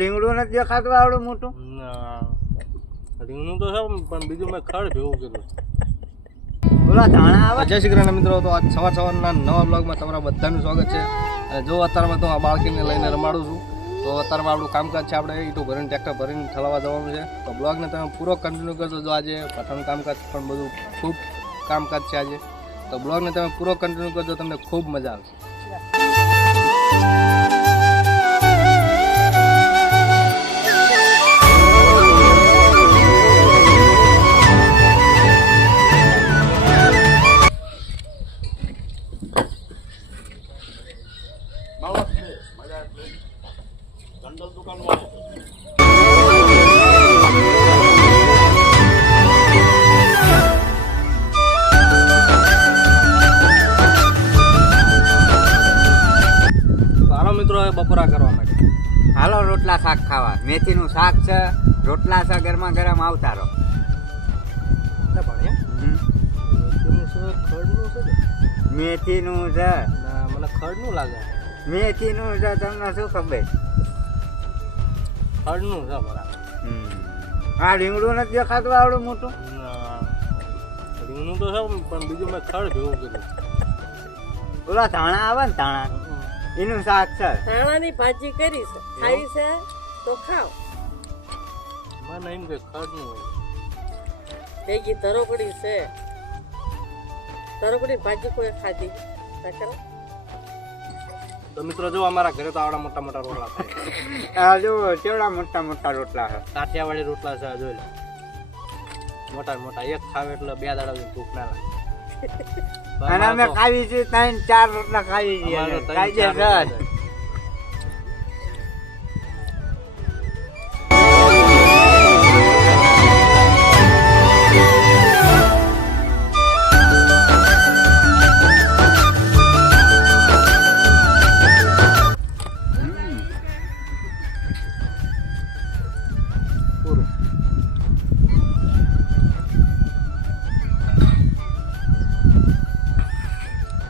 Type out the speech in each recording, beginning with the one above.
રીંગણું નથી દેખાતું આવડું મોટું? ના રીંગણું તો છે પણ બીજું મેં ખડ ભેગું કર્યું. ઓલા ધાણા આવે. જય શ્રી કૃષ્ણ મિત્રો, તો આજ સવારના નવા બ્લોગમાં તમારા બધાનું સ્વાગત છે. અને જો અત્યારમાં તો આ બાળકીને લઈને રમાડું છું. તો અત્યારમાં આપણું કામકાજ છે, આપણે ઈટું ભરીને ટ્રેક્ટર ભરીને ઠલવા જવાનું છે. તો બ્લોગને તમે પૂરો કન્ટિન્યુ કરજો. જો આજે પ્રથમ કામકાજ પણ બધું ખૂબ કામકાજ છે આજે. તો બ્લોગને તમે પૂરો કન્ટિન્યુ કરજો, તમને ખૂબ મજા આવશે. મિત્રો બપોરા કરવા માટે હાલો રોટલા શાક ખાવા. મેથીનું શાક છે, રોટલા છે, ગરમા ગરમ આવતારો. મેથીનું છે. મને ખડનું લાગે. મેથીનું છે, તમને શું ખબર? ખડનું છે બરાબર. આ રીંગણું નથી દેખાતું આવડું મોટું? રીંગણું તો છે પણ બીજું મેં ખડ ભેગું કર્યું. ઓલા ધાણા આવે ને, ધાણા એનું શાક છે. ધાણાની ભાજી કરી છે, ખાવી છે તો ખાવ. મને એમ કે ખડનું હોય. ભેગી તરોકડી છે, તરોકડી ભાજી કોઈ ખાધી તો મિત્રો જો અમારા ઘરે તો આવડા મોટા મોટા રોટલા થાય. આ જો કેવડા મોટા મોટા રોટલા છે. કાઠિયાવાડી રોટલા છે, જોઈ લો મોટા મોટા. એક ખાવે એટલે 2 દાડા ભૂખ ના લાગે. અને અમે ખાવી છે 3-4 રોટલા ખાવી છીએ. કાયદેસર.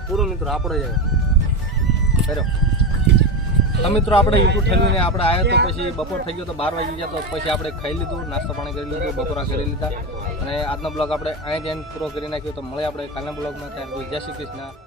પૂરું મિત્રો આપણે જાય મિત્રો આપણે યુટ્યુબ ઠેલવીને આપણે આવ્યો તો પછી બપોર થઈ ગયો તો 12 વાગી ગયા. તો પછી આપણે ખાઈ લીધું, નાસ્તો પાણી કરી લીધું, બપોરા કરી લીધા. અને આજનો બ્લોગ આપણે અહીંયા પૂરો કરી નાખ્યો. તો મળે આપણે કાલના બ્લોગમાં. ત્યાં જય શ્રી કૃષ્ણ.